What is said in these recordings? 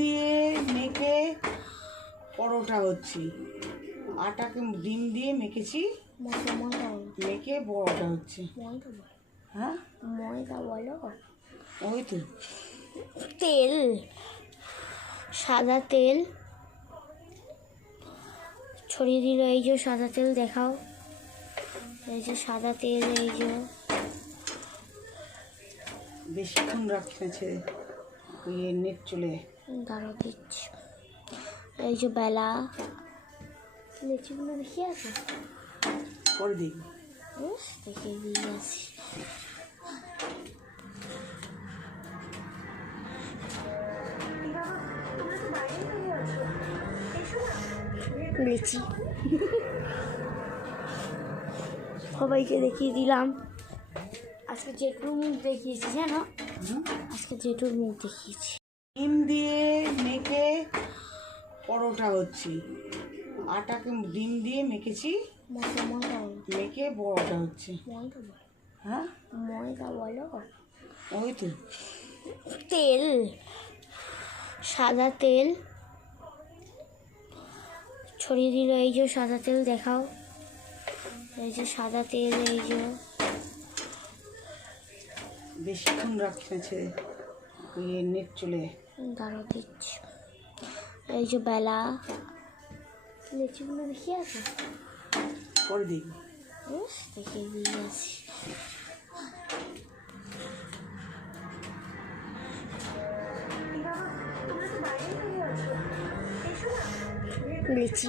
দিয়ে মেখে পরোটা হচ্ছে। আটাকে ডিম দিয়ে মেখেছি, মেখে পরোটা হচ্ছে। হ্যাঁ ময়দা বলো। ওই তো তেল, সাদা তেল ছড়িয়ে দিল। এই যে সাদা তেল দেখাও, এই যে সাদা তেল, এই যে বেশিক্ষণ রাখছে নেট চলে দাঁড়ো দিচ্ছি। এই যে বেলা, লিচিগুলো দেখিয়ে আছে, পরে দেখবি। দেখে দিয়ে আসি। লিচি সবাইকে দেখিয়ে দিলাম। আজকে জেঠুর মুখ দেখিয়েছি, জানো, আজকে জেঠুর মুখ দেখিয়েছি। ডিম দিয়ে মেখে পরোটা হচ্ছে। আটাকে ডিম দিয়ে মেখেছি, মেখে পরোটা হচ্ছে। হ্যাঁ ময়দা বলো। ওই তো তেল, সাদা তেল ছড়িয়ে দিল। এই যে সাদা তেল দেখাও, এই যে সাদা তেল, এই যে বেশিক্ষণ রাখছে নেট চলে দাঁড়ো দিচ্ছি। এই যে বেলা, লিচিগুলো দেখিয়ে আছে, পরে দেখবি। দেখে দিয়ে আসি। লিচি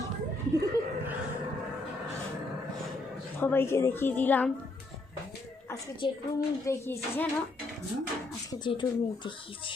সবাইকে দেখিয়ে দিলাম। আজকে জেঠুর মুখ দেখিয়েছি, জানো, আজকে জেঠুর মুখ দেখিয়েছি।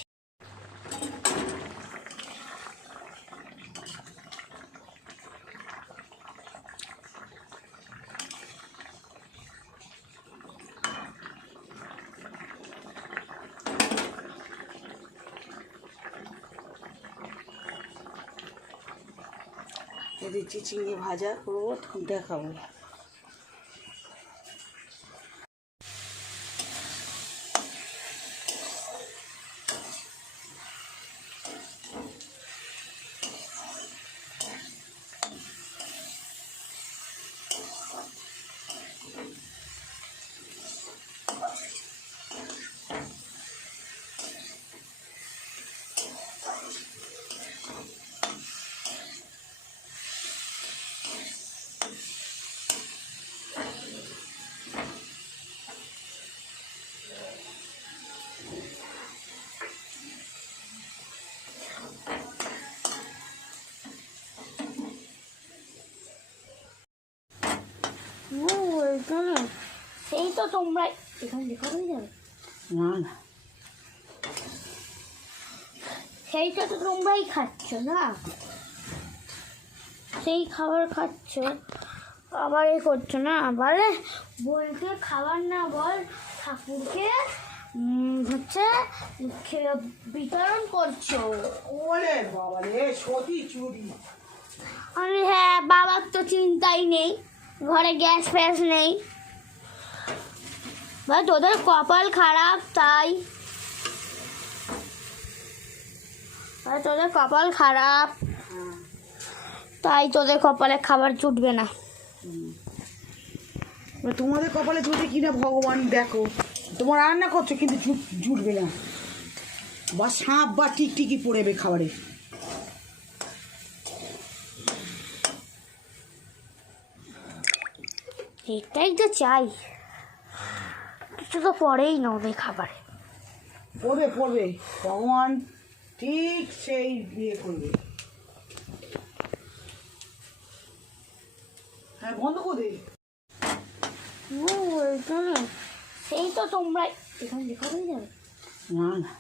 যদি চিচিঙ্গে ভাজা করবো তখন দেখাবো। সেই তো তোমরা এখানে লেখা হয়ে যাবে না না, সেইটা তো তোমরাই খাচ্ছ না, সেই খাবার খাচ্ছ, আবার এ করছো না। বলে বলকে খাবার না বল, ঠাকুরকে হচ্ছে বিতরণ করছো। ওরে বাবা রে, সতী চুরি। আরে হ্যাঁ, বাবার তো চিন্তাই নেই, ঘরে গ্যাস ফ্যাস নেই, বা তোদের কপাল খারাপ তাই, তোদের কপাল খারাপ তাই তোদের কপালে খাবার জুটবে না। তোমাদের কপালে জুটে কিনা ভগবান দেখো, তোমার রান্না করছো কিন্তু জুটবে না, বা সাপ বা টিকটিকি পড়েবে খাবারে। এটাই তো চাই, কিছু তো পরেই না ওদের খাবারে। পড়বে পড়বে, ভগবান ঠিক সেই বিয়ে করবে। হ্যাঁ বন্ধ করে সেই তো তোমরা এখানে লেখা হয়ে যাবে না না,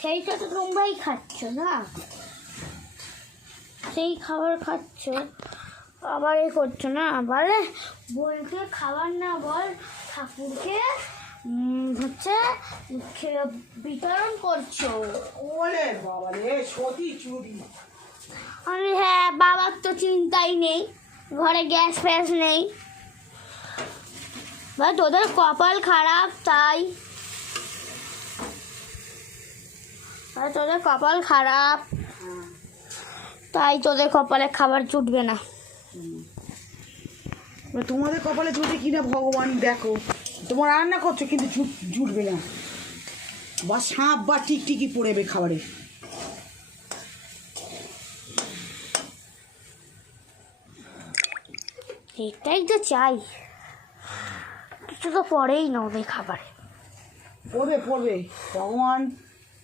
সেইটা তো তোমরাই খাচ্ছ না, সেই খাবার খাচ্ছ, আবার এ করছো না। বলে বলকে খাবার না বল, ঠাকুরকে হচ্ছে বিতরণ করছো। ওরে বাবা রে, সতী চুরি। আরে হ্যাঁ, বাবার তো চিন্তাই নেই, ঘরে গ্যাস ফ্যাস নেই, বা তোদের কপাল খারাপ তাই, আর তোদের কপাল খারাপ, তাই তোদের কপালে খাবার জুটবে না। তোমাদের কপালে জুটে কিনা ভগবান দেখো, তোমার রান্না করছো কিন্তু জুটবে না, বা সাপ বা টিকটিকি পড়বে খাবারে। এটাই তো চাই, কিছু তো পড়েই না ওদের খাবারে। পড়বে পড়বে, ভগবান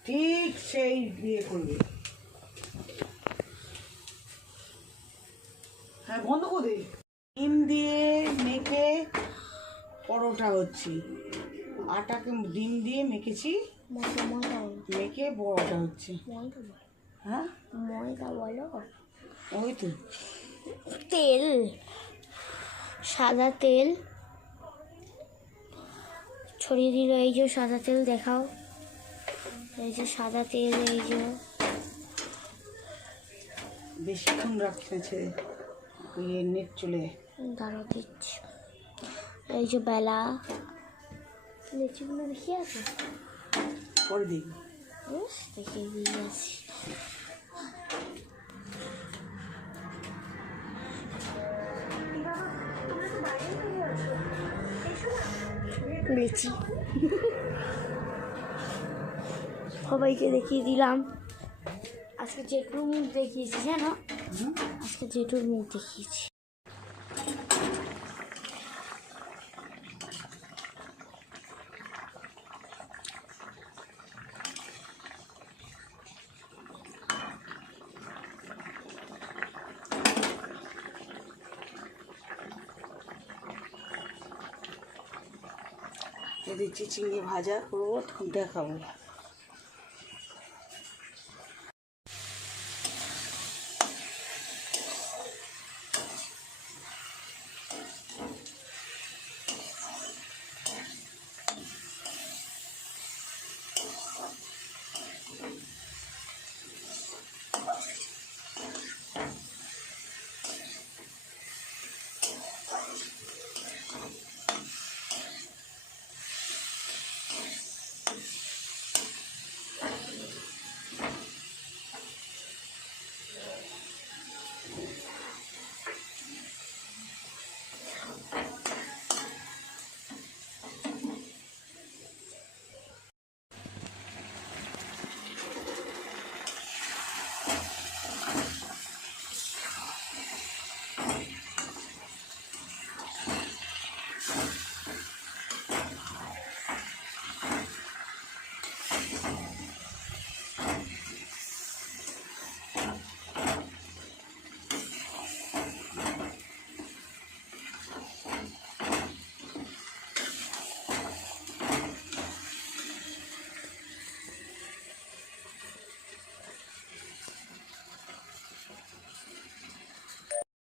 ঠিক সেই বিয়ে করবে। হ্যাঁ বন্ধ করে ডিম দিয়ে মেখে পরোটা হচ্ছে, আটাকে ডিম দিয়ে মেখেছি, মেখে পরোটা হচ্ছে। হ্যাঁ ময়দা বলো, ওই তো তেল, সাদা তেল ছড়িয়ে দিল। এই যে সাদা তেল দেখাও, এই যে সাদা তেল, এই যে বেশিক্ষণ রাখছে, ওই নেট চলে দাঁড়া দিচ্ছি। এই যে বেলা, লেচিগুলো দেখি আছে, পরে দেখি। দেখে দিয়ে আসি। লেচি সবাইকে দেখিয়ে দিলাম। আজকে জেঠুর মুখ দেখিয়েছি, জানো, আজকে জেঠুর মুখ দেখিয়েছি। যদি চিচিঙ্গে ভাজা করবো তখন দেখাবো।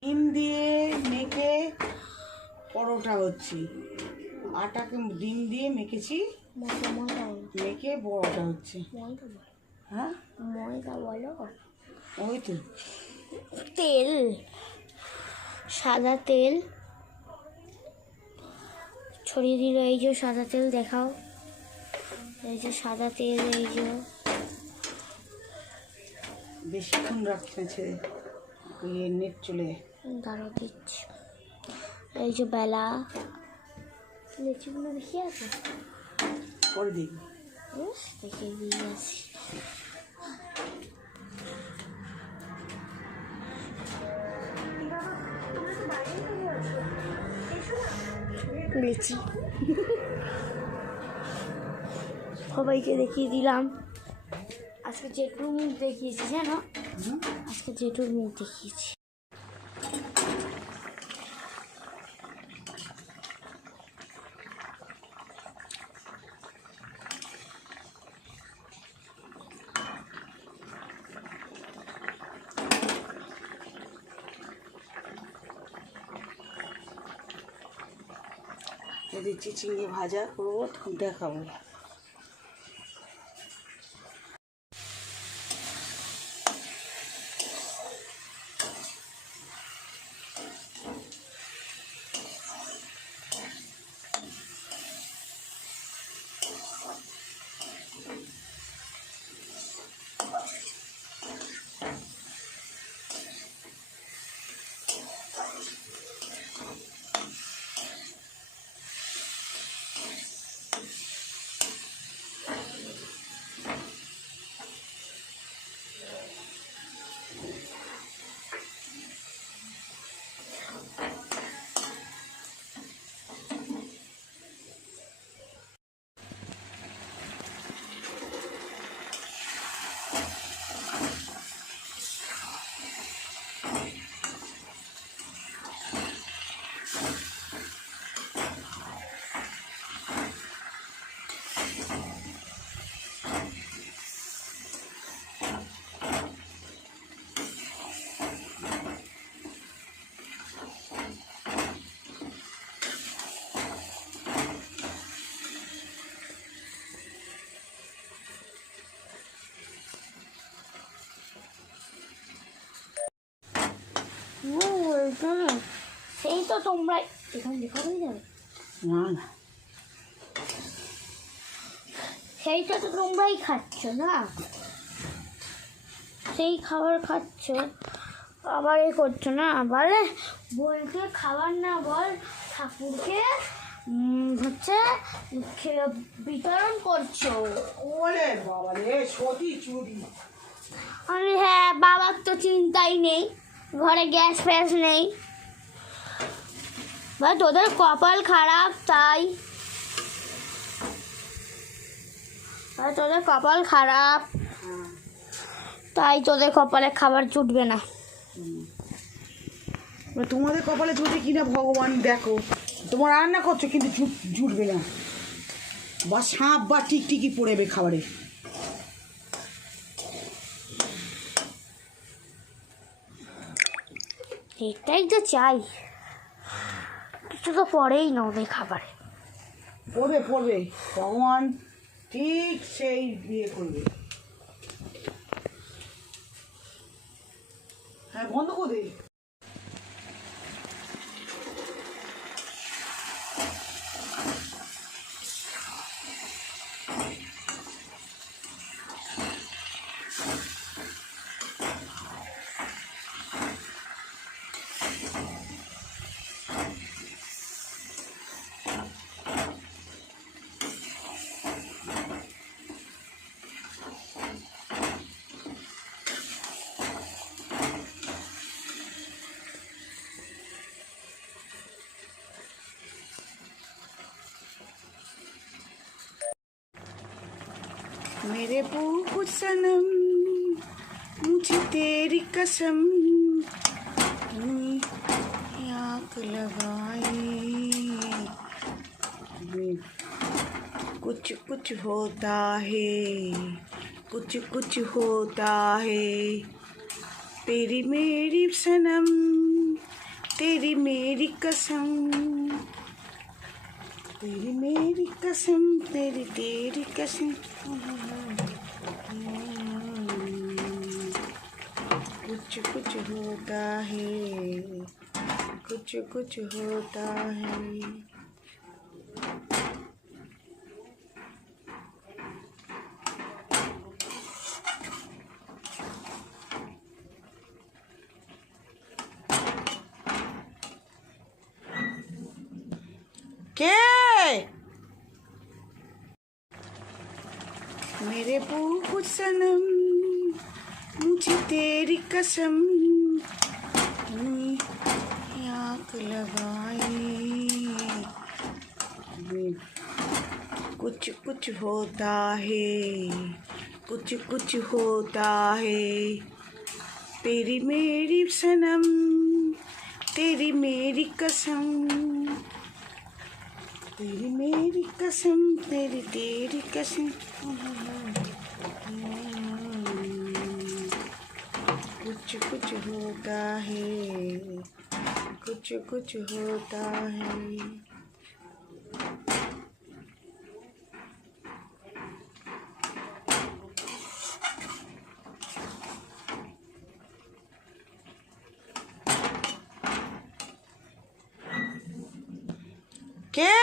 ডিম দিয়ে মেখে পরোটা হচ্ছে, আটাকে ডিম দিয়ে মেখেছি, মেখে পরোটা হচ্ছে। হ্যাঁ ময়দা বলো, ওই তো তেল, সাদা তেল ছড়িয়ে দিল। এই যে সাদা তেল দেখাও, এই যে সাদা তেল, এই যে বেশিক্ষণ রাখছে, ওই নেট চলে দাঁড়া দিচ্ছি। এই যে বেলা, লেচিগুলো দেখি আছে, পরে দেখি। দেখে দিয়ে আসি। লেচি সবাইকে দেখিয়ে দিলাম। আজকে জেঠুর মুখ দেখিয়েছি, জানো, আজকে জেঠুর মুখ দেখিয়েছি। যদি চিচিঙ্গে ভাজা করবো তখন দেখাবো। সেই তো তোমরা এখানে লেখা হয়ে যাবে না না, সেইটা তো তোমরাই খাচ্ছ না, সেই খাবার খাচ্ছ আবার এ করছো না, আবার বলতে খাবার না বল ঠাকুরকে হচ্ছে বিতরণ করছো। ওরে বাবা রে, সতী চুরি। আরে হ্যাঁ, বাবার তো চিন্তাই নেই, ঘরে গ্যাস ফ্যাস নেই, বা তোদের কপাল খারাপ তাই, তোদের কপাল খারাপ তাই তোদের কপালে খাবার জুটবে না। তোমাদের কপালে জুটে কিনা ভগবান দেখো, তোমার রান্না করছো কিন্তু জুটবে না, বা সাপ বা টিকটিকি পড়েবে খাবারে। এটাই তো চাই, কিছু তো পরেই না ওদের খাবারে। পড়বে পড়বে, ভগবান ঠিক সেই বিয়ে করবে। হ্যাঁ, বন্ধ করে দে। मेरे बूबू सनम, मुझे तेरी कसम, आँख लगाई, कुछ कुछ होता है, कुछ कुछ होता है, तेरी मेरी सनम, तेरी मेरी कसम, तेरी मेरी कसम, तेरी तेरी कसम, कुछ कुछ होता है, कुछ कुछ होता है। के मेरे बूबू सनम, मुझे तेरी कसम, आँख लगाई, कुछ कुछ होता है, कुछ कुछ होता है, तेरी मेरी सनम, तेरी मेरी कसम, तेरी मेरी कसम, तेरी तेरी कसम, कुछ कुछ होता है, कुछ कुछ होता है। কে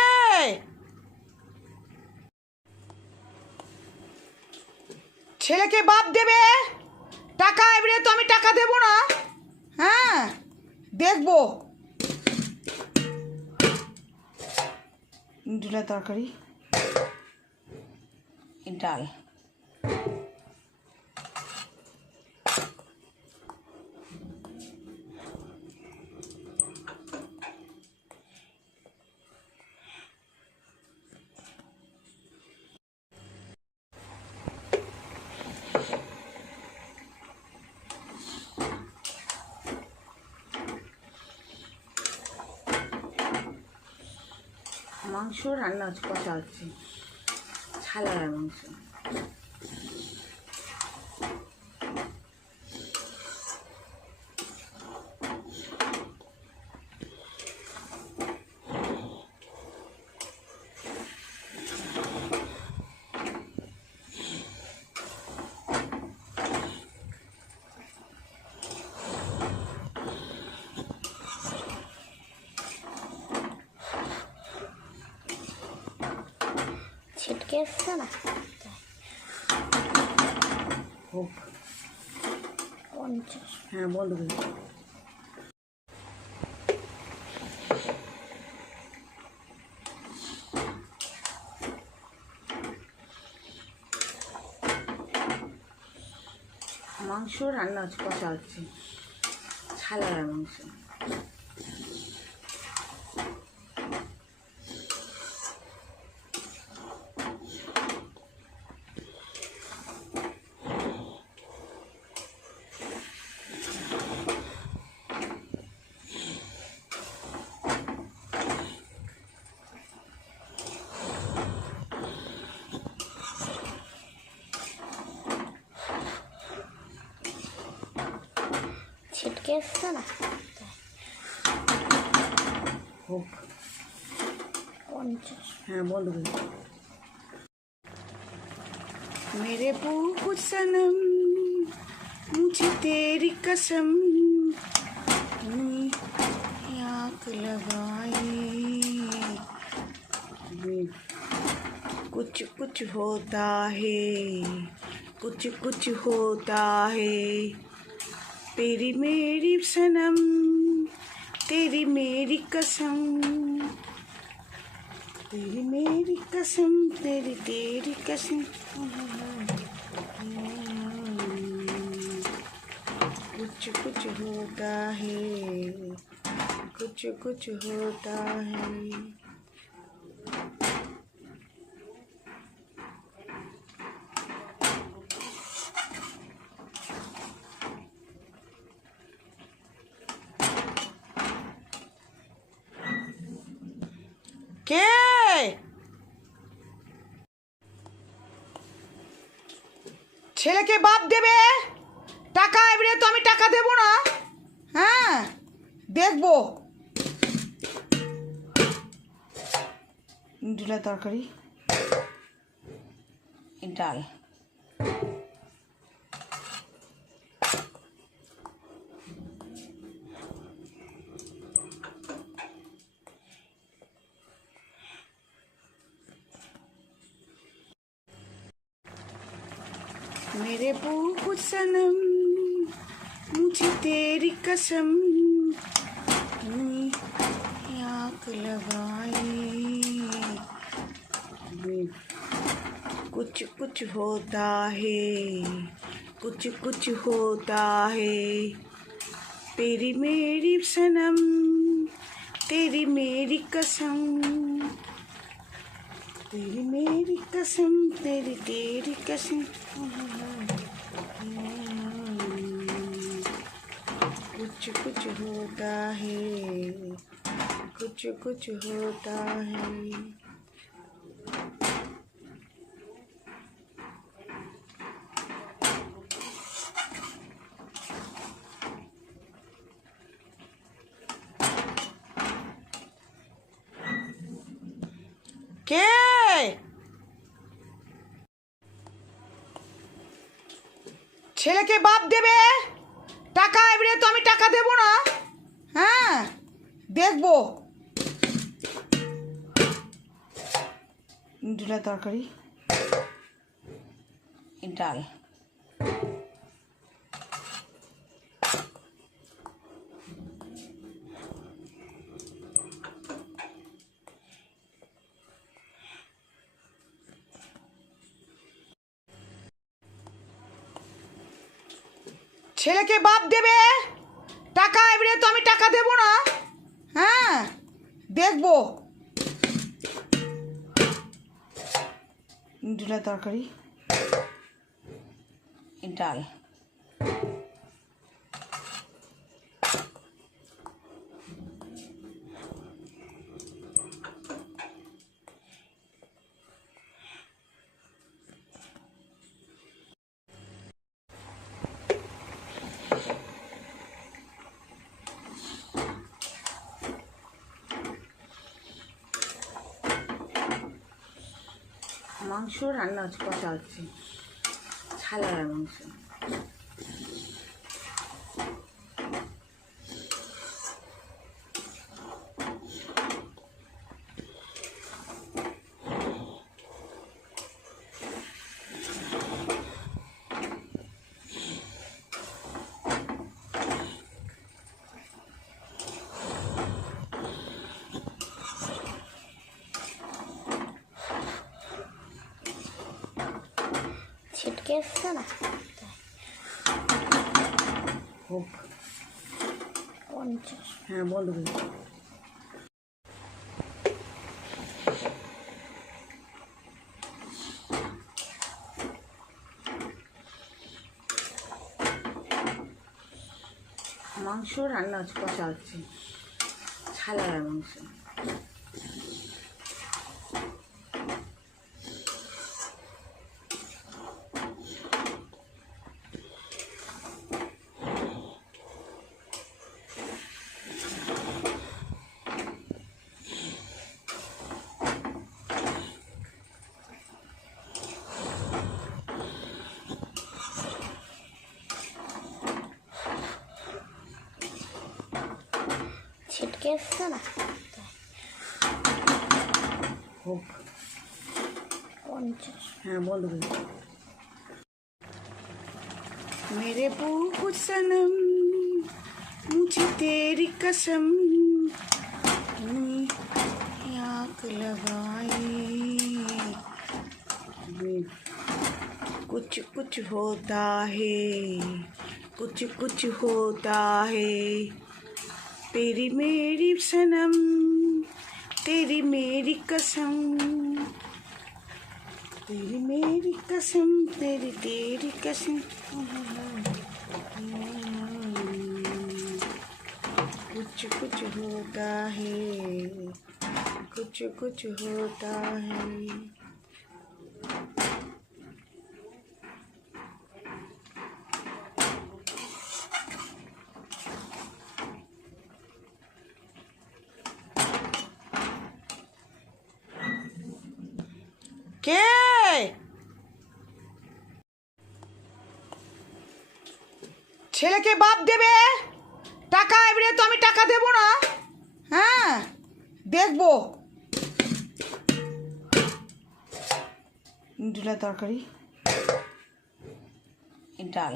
ছেলেকে বাপ দেবে টাকা, এবারে তো আমি টাকা দেবো না। হ্যাঁ, দেখবো। দুলা তরকারি, ডাল, মাংস রান্না কষা হচ্ছে, ছালার মাংস। ছিটকে এসছে না হোক 50। হ্যাঁ বন্ধ করে মাংস রান্না হচ্ছে কষা হচ্ছে ছালার মাংস ছিটকে এসছে না হোক 50। হ্যাঁ বন্ধ করে मेरे बूबू सनम मुझे तेरी कसम आँख लगाई कुछ कुछ होता है कुछ कुछ होता है तेरी मेरी सनम तेरी मेरी कसम तेरी मेरी कसम तेरी तेरी कसम कुछ कुछ होता है कुछ कुछ होता है কে ছেলেকে বাপ দেবে টাকা এবারে তো আমি টাকা দেব না হ্যাঁ দেখবো ডিলা তরকারি ডাল मेरे बूबू सनम मुझे तेरी कसम आँख लगाई कुछ कुछ होता है कुछ कुछ होता है तेरी मेरी सनम तेरी मेरी कसम तेरी मेरी कसम तेरी तेरी कसम कुछ कुछ होता है कुछ कुछ होता है কে ছেলেকে বাপ দেবে টাকা এবারে তো আমি টাকা দেব না হ্যাঁ দেখবো ডিলা তরকারি ডাল ছেলেকে বাপ দেবে টাকা এবারে তো আমি টাকা দেব না হ্যাঁ দেখবো ডিলা তরকারি ডাল মাংস রান্না হচ্ছে কষা হচ্ছে ছালার মাংস ছিটকে এসছে না হোক 50। হ্যাঁ বন্ধ করে দাও। মাংস রান্না কষা হচ্ছে, ছালার মাংস। ছিটকে এসছে না হোক 50। হ্যাঁ বন্ধ করে দাও। मेरे बूबू सनम मुझे तेरी कसम आग लगाई कुछ कुछ होता है, कुछ कुछ होता है, तेरी मेरी सनम तेरी मेरी कसम, तेरी मेरी कसम तेरी तेरी कसम। कुछ कुछ होता है, कुछ कुछ होता है। কে ছেলেকে বাপ দেবে টাকা, এবারে তো আমি টাকা দেবো না। হ্যাঁ দেখবো। ডিলা তরকারি, ডাল।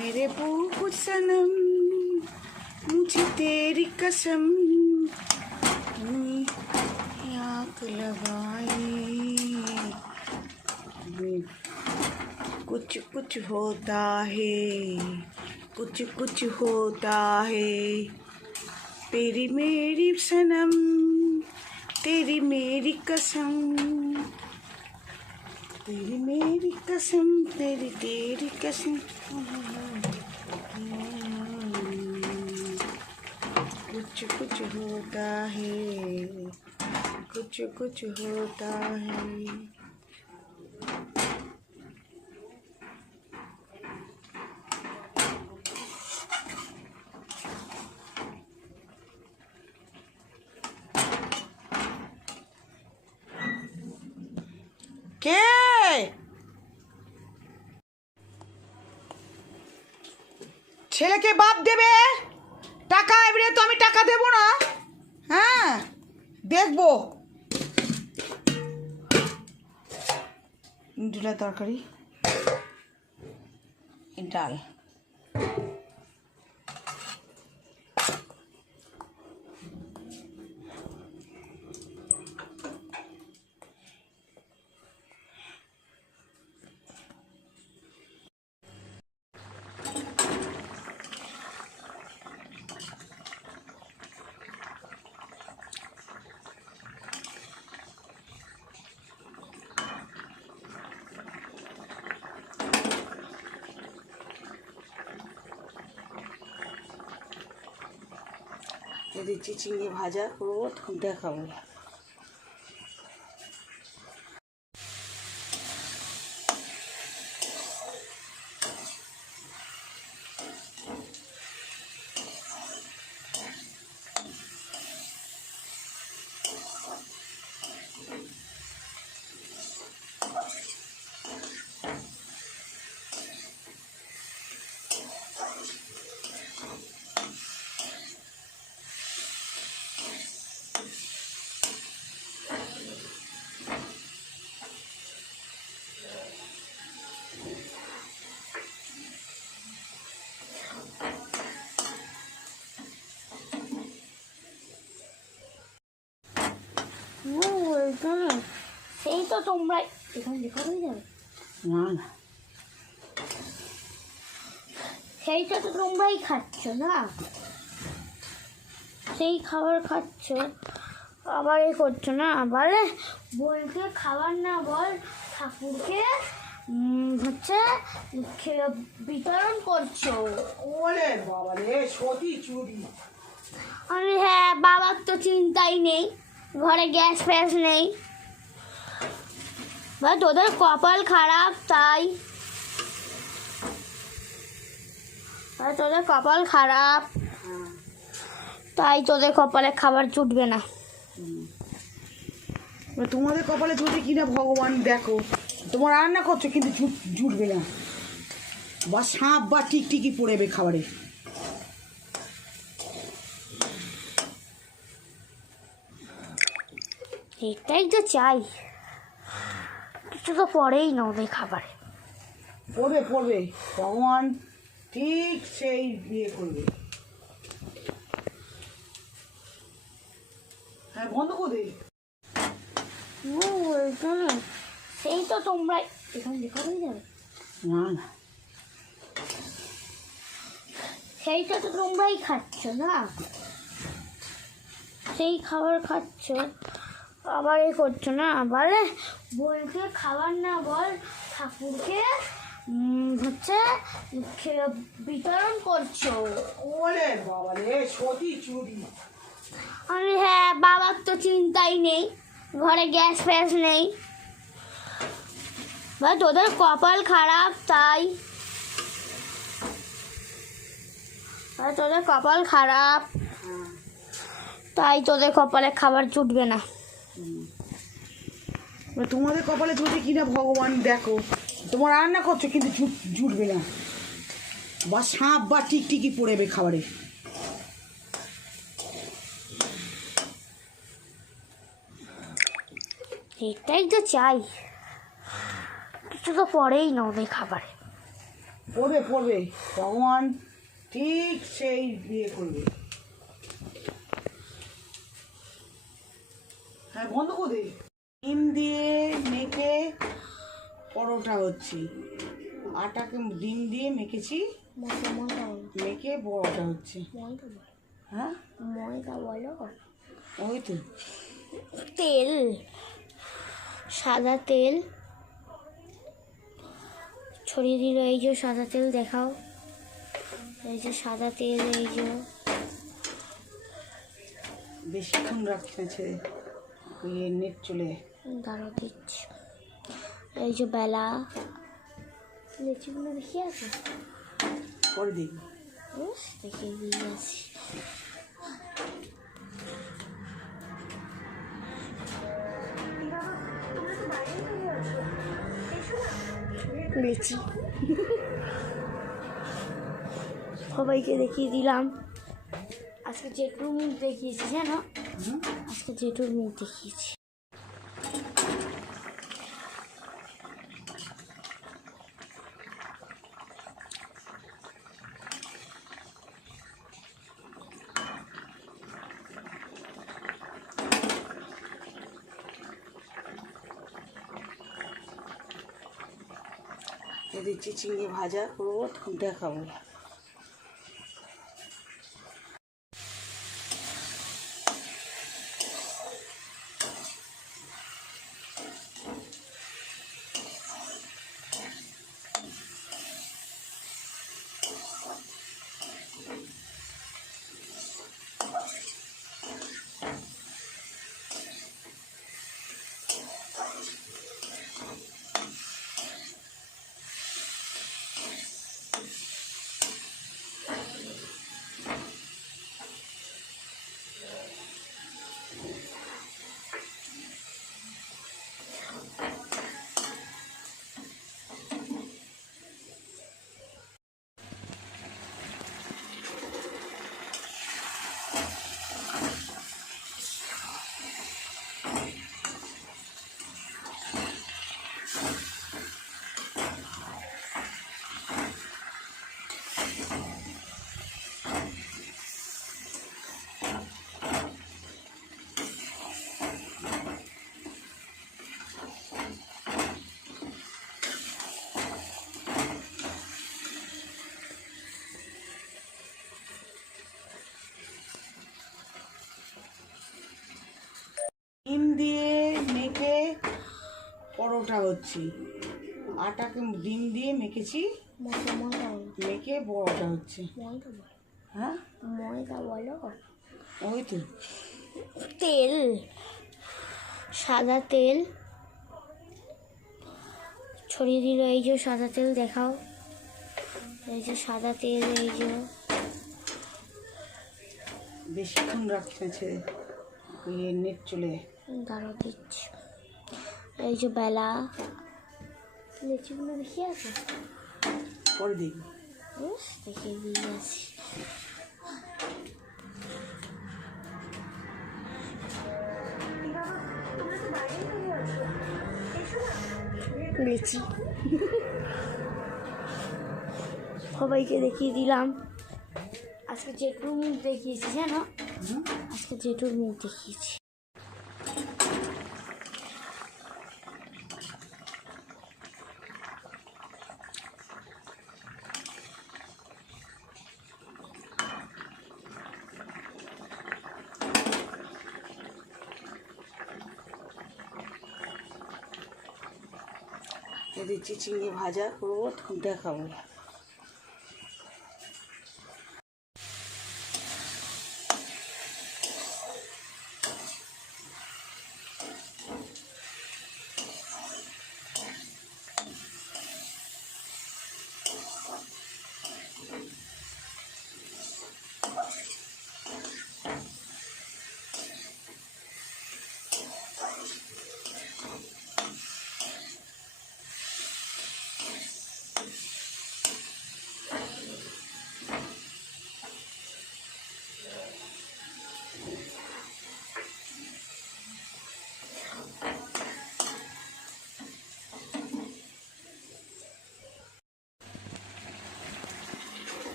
मेरे बूबू सनम मुझे तेरी कसम आग लगाई कुछ कुछ होता है, कुछ कुछ होता है, तेरी मेरी सनम तेरी मेरी कसम, तेरी मेरी कसम तेरी तेरी कसम। कुछ कुछ होता है, कुछ कुछ होता है। কে ছেলেকে বাপ দেবে টাকা, এবারে তো আমি টাকা দেবো না। হ্যাঁ দেখবো। ডিলা তরকারি, ডাল। যদি চিচিঙ্গে ভাজা করবো তখন দেখাবো। তো তোমরাই এখানে লেখা হয়ে যাবে, না না, সেইটা তো তোমরাই খাচ্ছ না, সেই খাবার খাচ্ছ আবার এ করছো না, বলে বোনকে খাবার না বল ঠাকুরকে হচ্ছে বিতরণ করছো। ওরে বাবা রে, সতী চুরি। আরে হ্যাঁ, বাবার তো চিন্তাই নেই, ঘরে গ্যাস ফ্যাস নেই, বা তোদের কপাল খারাপ তাই, তোদের কপাল খারাপ তাই তোদের কপালে খাবার জুটবে না। তোমাদের কপালে জুটে কিনা ভগবান দেখো, তোমার রান্না করছো কিন্তু জুটবে না, বা সাপ বা টিকটিকি পড়েবে খাবারে। এটাই তো চাই, কিছু তো পরেই না ওদের খাবারে। পড়বে পড়বে, ভগবান ঠিক সেই বিয়ে করবে। হ্যাঁ, বন্ধ করে দে। সেই তো তোমরাই এখানে লেখা হয়ে যাবে, না না, সেইটা তো তোমরাই খাচ্ছ না, সেই খাবার খাচ্ছ আবার এ করছো না, বলে বোনকে খাবার না বল ঠাকুরকে হচ্ছে বিতরণ করছো। ওরে বাবা রে, সতী চুরি। আরে হ্যাঁ, বাবার তো চিন্তাই নেই, ঘরে গ্যাস ফ্যাস নেই, বা তোদের কপাল খারাপ তাই, তোদের কপাল খারাপ তাই তোদের কপালে খাবার জুটবে না। তোমাদের কপালে জুটে কিনা ভগবান দেখো, তোমার রান্না করছো কিন্তু জুটবে না, বা সাপ বা টিকটিকি পড়েবে খাবারে। এটাই তো চাই, কিছু তো পরেই না ওদের খাবারে। পড়বে পড়বে, ভগবান ঠিক সেই বিয়ে করবে। হ্যাঁ, বন্ধ করে দে। ডিম দিয়ে মেখে পরোটা হচ্ছে, আটাকে ডিম দিয়ে মেখেছি, মেখে পরোটা হচ্ছে। হ্যাঁ, ময়দা বলো, ওই তো তেল, সাদা তেল ছড়িয়ে দিল, এই যে সাদা তেল দেখাও, এই যে সাদা তেল, এই যে বেশিক্ষণ রাখছে ছেড়ে, ওই নেট চলে দাঁড়া দিচ্ছি, এই যে বেলা, লেচিগুলো দেখিয়ে আছে, পরে দেখি। দেখিয়ে দিয়ে আসি। লেচি সবাইকে দেখিয়ে দিলাম, আজকে জেঠুর মুখ দেখিয়েছি জানো, আজকে জেঠুর মুখ দেখিয়েছি। যদি চিচিঙ্গে ভাজা করবো তখন দেখাবো। বড়টা হচ্ছে। আটাকে ডিম দিয়ে মেখেছি, মেখে বড়টা হচ্ছে। হ্যাঁ ময়দা বলো, ওই তো তেল, সাদা তেল ছড়িয়ে দিল। এই যে সাদা তেল দেখাও, এই যে সাদা তেল, এই যে বেশিক্ষণ রাখছে ছেড়ে নেট চলে দাঁড়ো দিচ্ছি। এই যে বেলা, লেচিগুলো দেখিয়ে আছে, পরে দেখবি। দেখিয়ে দিয়ে আসি। লেচি সবাইকে দেখিয়ে দিলাম। আজকে জেঠুর মুখ দেখিয়েছি, জানো, আজকে জেঠুর মুখ দেখিয়েছি। দিচ্ছি চিংড়ি ভাজা করবো, তখন দেখাবো।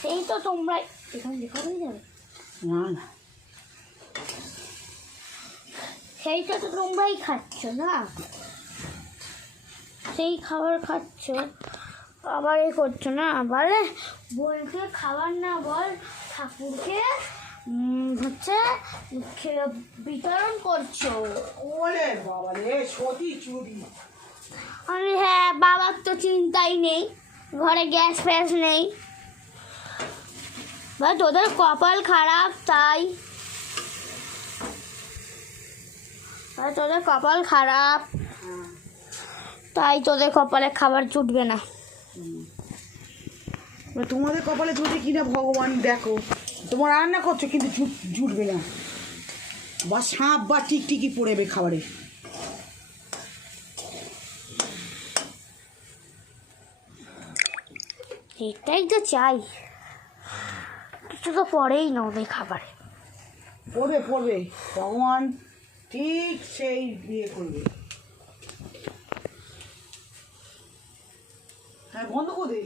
সেই তো তোমরা এখানে দেখা হয়ে যাবে না না, সেইটা তো তোমরাই খাচ্ছ না, সেই খাবার খাচ্ছ, আবার এ করছো না, আবার বলকে খাবার না বল, ঠাকুরকে হচ্ছে বিতরণ করছো। ওরে বাবা রে, সত্যি চুরি। আরে হ্যাঁ, বাবার তো চিন্তাই নেই, ঘরে গ্যাস ফ্যাস নেই, বা তোদের কপাল খারাপ, তাই তোদের কপাল খারাপ, তাই তোদের কপালে খাবার জুটবে না। তোমাদের কপালে জুটে কিনা ভগবান দেখো, তোমার রান্না করছো কিন্তু জুটবে না, বা সাপ বা টিকটিকি পড়েবে খাবারে। এটাই তো চাই, কিছু তো পরেই না ওদের খাবারে। পড়বে পড়বে, ভগবান ঠিক সেই বিয়ে করবে। হ্যাঁ বন্ধ করে দে।